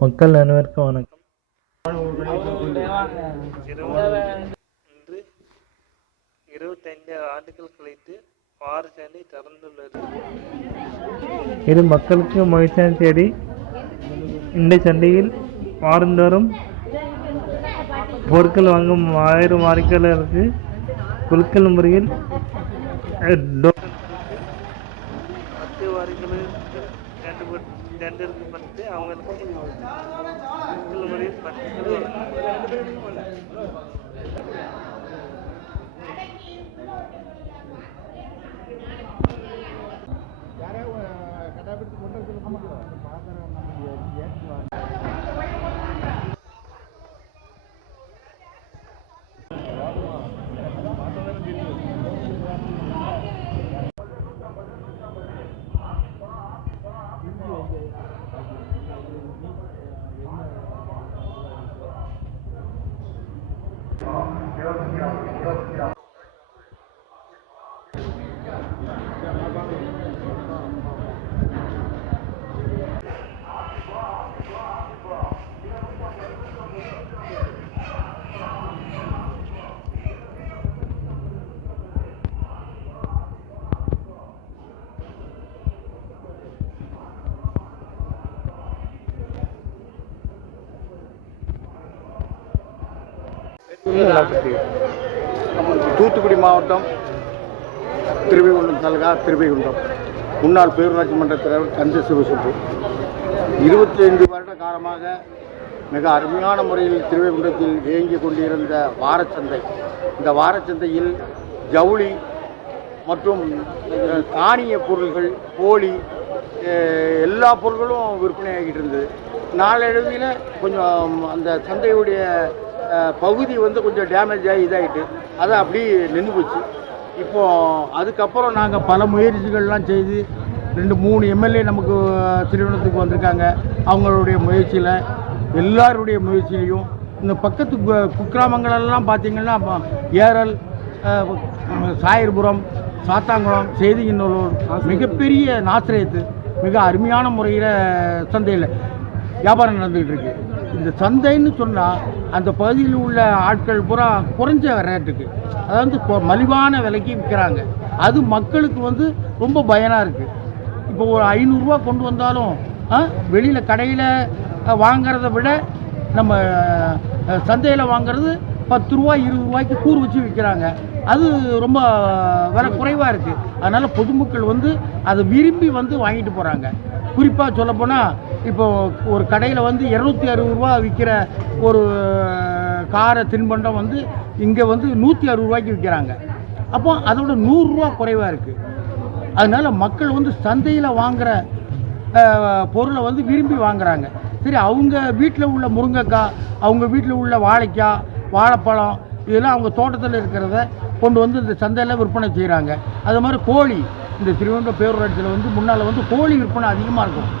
மக்கள் அனைவருக்கும் வணக்கம். இன்று 25 ஆண்டுகள் கழித்து வார சந்தை திறந்துள்ளது. இது மக்களுக்கு மகிழ்ச்சியான செய்தி. இந்த சந்தையில் வாரந்தோறும் பொருட்கள் வாங்கும் 1000 வாடிக்கையாளருக்கு குலுக்கல் முறையில் 10 வாடிக்கையாளருக்கு தேர்ந்தெடுக்கப்பட்டு அவங்களுக்கு குலுக்கல் முறையில் 10 தூத்துக்குடி மாவட்டம் திருவைகுண்டம் தாலுகா திருவைகுண்டம் முன்னாள் பேரூராட்சி மன்ற தலைவர் சந்திர சிவசுப்பு 25 வருட காலமாக மிக அருமையான முறையில் திருவைகுண்டத்தில் இயங்கிக் கொண்டிருந்த வாரச்சந்தை. இந்த வாரச்சந்தையில் ஜவுளி மற்றும் தானிய பொருள்கள், கோழி, எல்லா பொருட்களும் விற்பனையாகிட்டு இருந்தது. நாளடைவில் கொஞ்சம் அந்த சந்தையுடைய பகுதி கொஞ்சம் டேமேஜ் ஆகி இதாகிட்டு அதை அப்படி நின்று போச்சு. இப்போது அதுக்கப்புறம் நாங்கள் பல முயற்சிகள்லாம் செய்து 2-3 எம்எல்ஏ நமக்கு திருவண்ணத்துக்கு வந்திருக்காங்க. அவங்களுடைய முயற்சியில், எல்லாருடைய முயற்சியிலையும் இந்த பக்கத்து குக்கிராமங்களெல்லாம் பார்த்திங்கன்னா ஏரல், சாயர்புரம், சாத்தாங்குளம், செய்திகின்னூர் மிகப்பெரிய நாசிரியத்து மிக அருமையான முறையில் சந்தையில் வியாபாரம் நடந்துக்கிட்டு இருக்குது. இந்த சந்தைன்னு சொன்னால் அந்த பகுதியில் உள்ள ஆட்கள் பூரா குறைஞ்ச ரேட்டுக்கு, அதாவது மலிவான விலைக்கு விற்கிறாங்க. அது மக்களுக்கு ரொம்ப பயனாக இருக்குது. இப்போ ஒரு 500 ரூபா கொண்டு வந்தாலும் வெளியில் கடையில் வாங்கிறத விட நம்ம சந்தையில் வாங்கிறது 10 ரூபா 20 ரூபாய்க்கு கூறு வச்சு விற்கிறாங்க. அது ரொம்ப விலை குறைவாக இருக்குது. அதனால் பொதுமக்கள் அதை விரும்பி வாங்கிட்டு போகிறாங்க. குறிப்பாக சொல்லப்போனால் இப்போது ஒரு கடையில் 260 ரூபா விற்கிற ஒரு கார தின்பண்டம் இங்கே 160 ரூபாய்க்கு விற்கிறாங்க. அப்போ அதோட 100 ரூபா குறைவாக இருக்குது. அதனால் மக்கள் சந்தையில் வாங்குகிற பொருளை விரும்பி வாங்குகிறாங்க. சரி, அவங்க வீட்டில் உள்ள முருங்கைக்காய், அவங்க வீட்டில் உள்ள வாழைக்காய், வாழைப்பழம், இதெல்லாம் அவங்க தோட்டத்தில் இருக்கிறத கொண்டு இந்த சந்தையில் விற்பனை செய்கிறாங்க. அது மாதிரி கோழி, இந்த திருவண்ணாமலை பேரூராட்சியில் முன்னால் கோழி விற்பனை அதிகமாக இருக்கும்.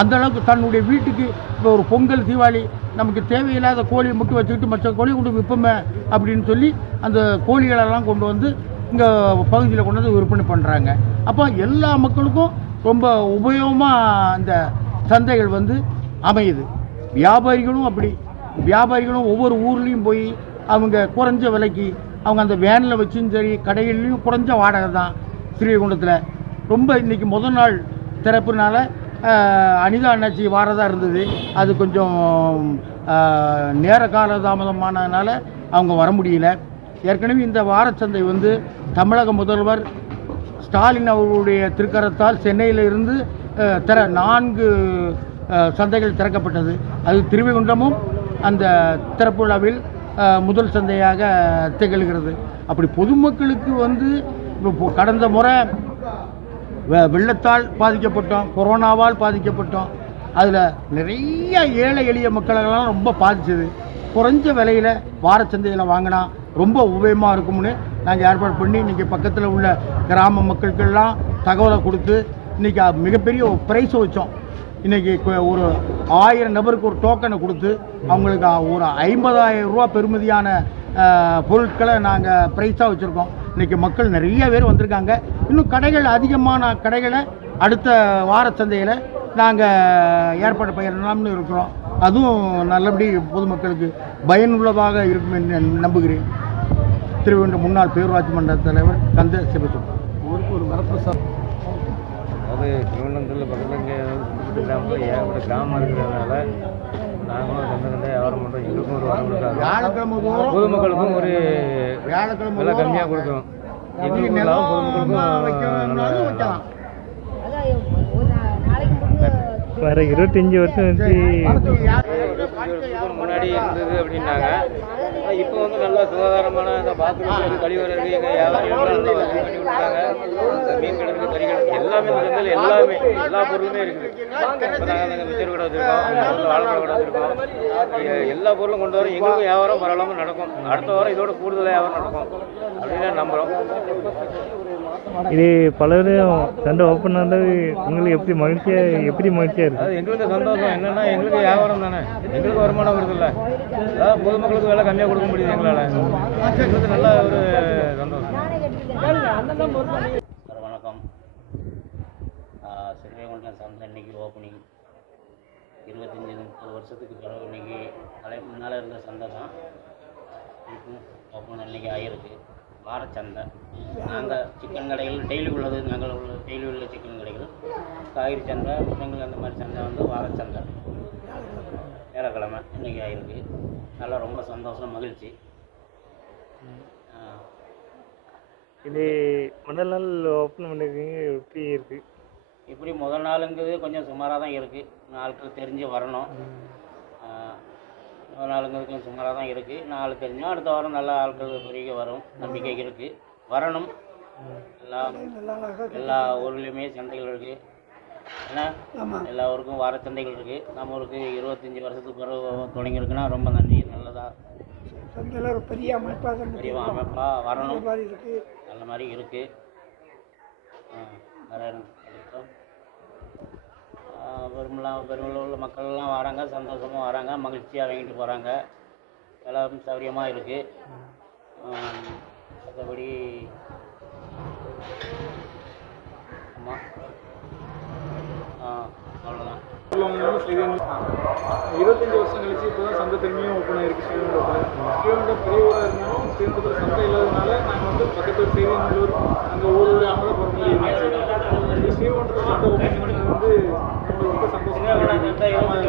அந்தளவுக்கு தன்னுடைய வீட்டுக்கு இப்போ ஒரு பொங்கல், தீபாவளி நமக்கு தேவையில்லாத கோழியை மட்டும் வச்சுக்கிட்டு மற்ற கோழி கொண்டு விற்போமே அப்படின்னு சொல்லி அந்த கோழிகளெல்லாம் கொண்டு இங்கே பகுதியில் கொண்டு விற்பனை பண்ணுறாங்க. அப்போ எல்லா மக்களுக்கும் ரொம்ப உபயோகமாக அந்த சந்தைகள் அமையுது. வியாபாரிகளும் அப்படி, வியாபாரிகளும் ஒவ்வொரு ஊர்லேயும் போய் அவங்க குறைஞ்ச விலைக்கு அவங்க அந்த வேனில் வச்சும் சரி, கடைகள்லேயும் குறைஞ்ச வாடகை தான். ஸ்ரீகுண்டத்தில் ரொம்ப இன்றைக்கி முதல் நாள் திறப்புனால அனிதா அண்ணாச்சி வாரதாக இருந்தது. அது கொஞ்சம் நேர கால தாமதமானதுனால அவங்க வர முடியல. ஏற்கனவே இந்த வாரச்சந்தை தமிழக முதல்வர் ஸ்டாலின் அவர்களுடைய திருக்கரத்தால் சென்னையில் இருந்து 4 சந்தைகள் திறக்கப்பட்டது. அது திருவைகுண்டமும் அந்த திறப்பு விழாவில் முதல் சந்தையாக திகழ்கிறது. அப்படி பொதுமக்களுக்கு இப்போ கடந்த முறை வெள்ளத்தால் பாதிக்கப்பட்டோம், கொரோனாவால் பாதிக்கப்பட்டோம். அதில் நிறைய ஏழை எளிய மக்களெல்லாம் ரொம்ப பாதிச்சது. குறைஞ்ச விலையில் வாரச்சந்தையில் வாங்கினா ரொம்ப உபயோகமாக இருக்கும்னு நாங்கள் ஏற்பாடு பண்ணி இன்றைக்கி பக்கத்தில் உள்ள கிராம மக்களுக்கெல்லாம் தகவலை கொடுத்து இன்றைக்கி மிகப்பெரிய ப்ரைஸை வச்சோம். இன்றைக்கி ஒரு 1000 நபருக்கு ஒரு டோக்கனை கொடுத்து அவங்களுக்கு ஒரு 50,000 ரூபா பெறுமதியான பொருட்களை நாங்கள் ப்ரைஸாக வச்சுருக்கோம். இன்றைக்கி மக்கள் நிறைய பேர் வந்திருக்காங்க. இன்னும் கடைகள், அதிகமான கடைகளை அடுத்த வார சந்தையில் நாங்கள் ஏற்பாடு பண்ணலாம்னு இருக்கிறோம். அதுவும் நல்லபடி பொதுமக்களுக்கு பயனுள்ளதாக இருக்கும் என்று நான் நம்புகிறேன். திருவேண்டர் முன்னாள் பேரூராட்சி மன்ற தலைவர் கந்த சிவசுப்ரமணியன். ஊருக்கு ஒரு வரப்பிரசாதம். அதாவது திருவண்ணாமலையில் பக்கத்தில் இங்கே சுற்றுட்டு கிராமத்தில் ஏகப்பட்ட கிராமம் இருக்கிறதுனால நாங்களும் சொந்த வியாபாரம் பண்ணுறோம். எங்களுக்கும் ஒரு வரப்பிரசாதம், வியாழக்கிழமை தோறும் பொதுமக்களுக்கும் ஒரு வியாழக்கிழமை விலை கம்மியாக கொடுக்குறோம். எங்களுக்கு இல்லாமல் பொதுமக்களுக்கும் வைக்கலாம். வர 25 வருஷம் வச்சு முன்னாடி இருந்தது அப்படின்னாங்க. இப்போ வந்து நல்லா சுகாதாரமான இந்த பாத்ரூம் கழிவறை இருக்குது. எங்கள் வியாபாரிகள் நல்லா வசதி பண்ணி கொடுத்தாங்க. மீன் கடை இருக்குது, கறி கடை, எல்லாமே இந்த எல்லாமே எல்லா பொருளுமே இருக்குது. இப்போ நாங்கள் அந்த மிச்சர் கடை வச்சுருக்கோம், வாழைப்பழ கடை வச்சுருக்கோம். எல்லா பொருளும் கொண்டு வரோம். எங்களுக்கும் வியாபாரம் பரவாயில்லாமல் நடக்கும். அடுத்த வாரம் இதோட கூடுதல் வியாபாரம் நடக்கும் அப்படின்னு நம்புகிறோம். இது பலரும் சண்டை ஓப்பன் ஆனது உங்களுக்கு எப்படி மகிழ்ச்சியாக இருக்குது? அது எங்களுக்கு சந்தோஷம். என்னென்னா எங்களுக்கு வியாபாரம் தானே, எங்களுக்கு வருமானம் வருது இல்லை. அதாவது பொதுமக்களுக்கு விலை கம்மியாக கொடுக்க முடியுது எங்களால். எங்களுக்கு நல்ல ஒரு சந்தோஷம். வணக்கம். ஸ்ரீவைகுண்டம் சந்தை இன்னைக்கு ஓப்பனிங் 25-30 வருஷத்துக்கு பிறகு இன்னைக்கு முன்னால் இருந்த சந்தை தான் இப்போ ஓப்பன் இன்னைக்கு ஆகிருக்கு. வாரச்சந்தை. நாங்கள் சிக்கன் கடைகள் டெய்லி உள்ளது, நாங்கள் உள்ள டெய்லி உள்ள சிக்கன் கடைகள், காய்கறி சந்தை, முட்டைங்கள் அந்த மாதிரி சந்தை வந்து வாரச்சந்தை வியாழக்கிழமை இன்றைக்கி ஆகிருக்கு. நல்லா ரொம்ப சந்தோஷம், மகிழ்ச்சி. இது முதல் நாள் ஓப்பன் பண்ணியிருக்கீங்க, எப்படி இருக்குது? இப்படி முதல் நாளுங்கிறது கொஞ்சம் சுமாராக தான் இருக்குது. ஆட்கள் தெரிஞ்சு வரணும். முதல் நாளுங்கிறது கொஞ்சம் சுமாராக தான் இருக்குது. நாள் தெரிஞ்சும் அடுத்த வாரம் நல்ல ஆட்கள் பெரிய வரும் நம்பிக்கை இருக்குது. வரணும். எல்லா ஊர்லேயுமே சந்தைகள் இருக்குது. ஏன்னா எல்லா ஊருக்கும் வார சந்தைகள் இருக்குது. நம்ம ஊருக்கு 25 வருஷத்துக்கு பிறகு தொடங்கியிருக்குன்னா ரொம்ப நன்றி. நல்லதாக பெரிய அமைப்பாக வரணும். நல்ல மாதிரி இருக்குது. வேறு பெருமில் உள்ள மக்கள்லாம் வராங்க, சந்தோஷமாக வராங்க, மகிழ்ச்சியாக வாங்கிட்டு போகிறாங்க. எல்லாம் சௌகரியமாக இருக்குது. மற்றபடி ஆமாம், அவ்வளோதான். 25 வருஷம் கழிச்சு இப்போ தான் சந்தை திரும்பியும் ஓப்பன் ஆகிருக்கு ஸ்ரீவைகுண்டத்தில். ஸ்ரீவைகுண்டம் பெரிய ஊராக இருந்தாலும் ஸ்ரீவைகுண்டத்தில் சந்தை இல்லாததுனால நாங்கள் வந்து பக்கத்து செய்தியநல்லூர் அங்கே ஊரோட அங்கே போகிற மாதிரி இருந்துச்சு. ஸ்ரீவைகுண்டத்தில் சந்தை ஓப்பன் பண்ணது வந்து ரொம்ப சந்தோஷமாக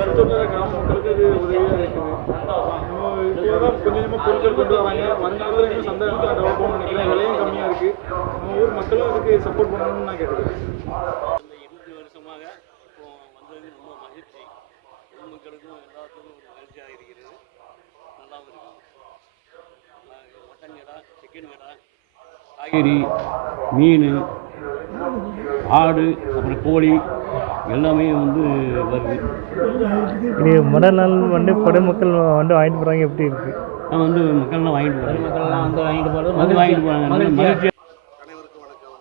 சுற்றுப்புற கிராம மக்களுக்கு இது உதவியாக இருக்குது. இப்போ தான் கொஞ்சம் பொருட்கள் கொண்டு வராங்க. வருங்காலத்தில் இன்னும் சந்தை நல்லா டெவலப் பண்ணணும்னு நினைக்கிறேன். விலையும் கம்மியாக இருக்குது. நம்ம ஊர் மக்களும் அதுக்கு சப்போர்ட் பண்ணணும்னு நான் கேட்டுக்கிறேன். 20 வருஷமாக இப்போ வந்தது ரொம்ப மகிழ்ச்சி. பொதுமக்களுக்கும் எல்லாத்துக்கும் ஒரு மகிழ்ச்சியாக இருக்கிறது. நல்லாவும் இருக்கும். மட்டன் கடை, சிக்கன் கடை, காய்கறி, மீன், ஆடு, அப்புறம் கோழி எல்லாமே வந்து வருது. இது முதல் நாள் வந்து பொதுமக்கள் வந்து வாங்கிட்டு போகிறாங்க, எப்படி இருக்குது? நான் வந்து மக்கள்லாம் வாங்கிட்டு போகிறேன். மக்கள்லாம் வந்து வாங்கிட்டு போகிறது வந்து வாங்கிட்டு போகிறாங்க. மகிழ்ச்சி. அனைவருக்கும் வணக்கம்.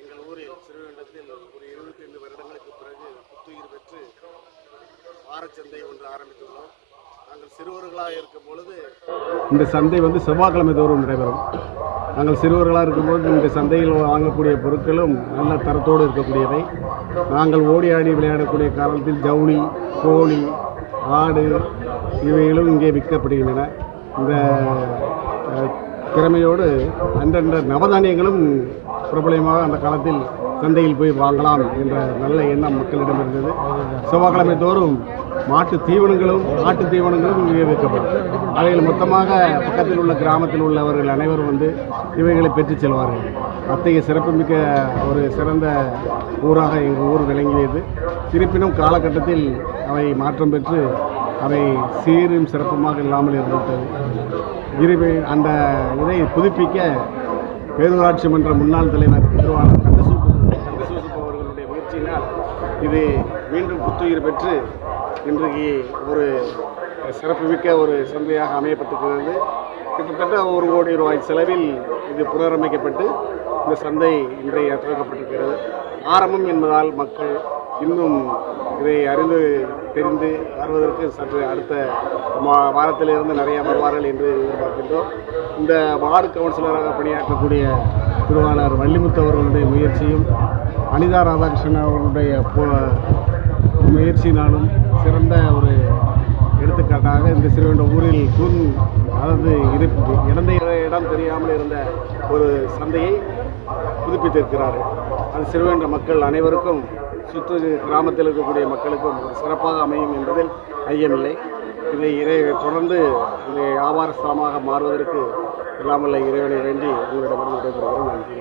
எங்கள் ஊரில் ஸ்ரீவைகுண்டத்தில் ஒரு 25 வருடங்களுக்கு பிறகு புத்துயிர் பெற்று வாரச்சந்தை ஒன்று ஆரம்பித்துள்ளோம். நாங்கள் சிறுவர்களாக இருக்கும் பொழுது இந்த சந்தை வந்து செவ்வாய்க்கிழமை தோறும் நடைபெறும். நாங்கள் சிறுவர்களாக இருக்கும்போது இந்த சந்தையில் வாங்கக்கூடிய பொருட்களும் நல்ல தரத்தோடு இருக்கக்கூடியவை. நாங்கள் ஓடி ஆடி விளையாடக்கூடிய காலத்தில் ஜவுளி, கோழி, ஆடு இவைகளும் இங்கே விற்கப்படுகின்றன. இந்த திறமையோடு அன்றன்ற நவதானியங்களும் பிரபலமாக அந்த காலத்தில் சந்தையில் போய் வாங்கலாம் என்ற நல்ல எண்ணம் மக்களிடம் இருந்தது. செவ்வாய்க்கிழமை தோறும் மாட்டு தீவனங்களும் நாட்டு தீவனங்களும் இங்கே விற்கப்படும். அவைகள் மொத்தமாக பக்கத்தில் உள்ள கிராமத்தில் உள்ளவர்கள் அனைவரும் வந்து இவைகளை பெற்றுச் செல்வார்கள். அத்தகைய சிறப்புமிக்க ஒரு சிறந்த ஊராக எங்கள் ஊர் விளங்கியது. இருப்பினும் காலகட்டத்தில் அவை மாற்றம் பெற்று அவை சீரும் சிறப்புமாக இல்லாமல் இருந்துவிட்டது. அந்த இதை புதுப்பிக்க பேரூராட்சி மன்ற முன்னாள் தலைவர் திருவாளர் கந்தசூசப் அவர்களுடைய முயற்சியினால் இது மீண்டும் புத்துயிர் பெற்று இன்றைக்கு ஒரு சிறப்புமிக்க ஒரு சந்தையாக அமையப்பட்டிருக்கிறது. கிட்டத்தட்ட 1 கோடி ரூபாய் செலவில் இது புனரமைக்கப்பட்டு இந்த சந்தை இன்றைய திறக்கப்பட்டிருக்கிறது. ஆரம்பம் என்பதால் மக்கள் இன்னும் இதை அறிந்து தெரிந்து வருவதற்கு சற்று அடுத்த வாரத்திலிருந்து நிறைய வருவார்கள் என்று எதிர்பார்க்கின்றோம். இந்த வார்டு கவுன்சிலராக பணியாற்றக்கூடிய திருவாளர் வள்ளிமுத்து அவர்களுடைய முயற்சியும் அனிதா ராதாகிருஷ்ணன் அவர்களுடைய முயற்சியினாலும் சிறந்த ஒரு இந்த ஸ்ரீவைகுண்டம் ஊரில் அதாவது இறந்த இடம் தெரியாமல் இருந்த ஒரு சந்தையை புதுப்பித்திருக்கிறார்கள். அது ஸ்ரீவைகுண்டம் மக்கள் அனைவருக்கும் சுற்று கிராமத்தில் இருக்கக்கூடிய மக்களுக்கும் ஒரு சிறப்பாக அமையும் என்பதில் ஐயமில்லை. இதை தொடர்ந்து இந்த வியாபார ஸ்தலமாக மாறுவதற்கு இல்லாமல் இறைவனை வேண்டி உங்களிடமிருந்து விடைபெறுகிறோம். நன்றி.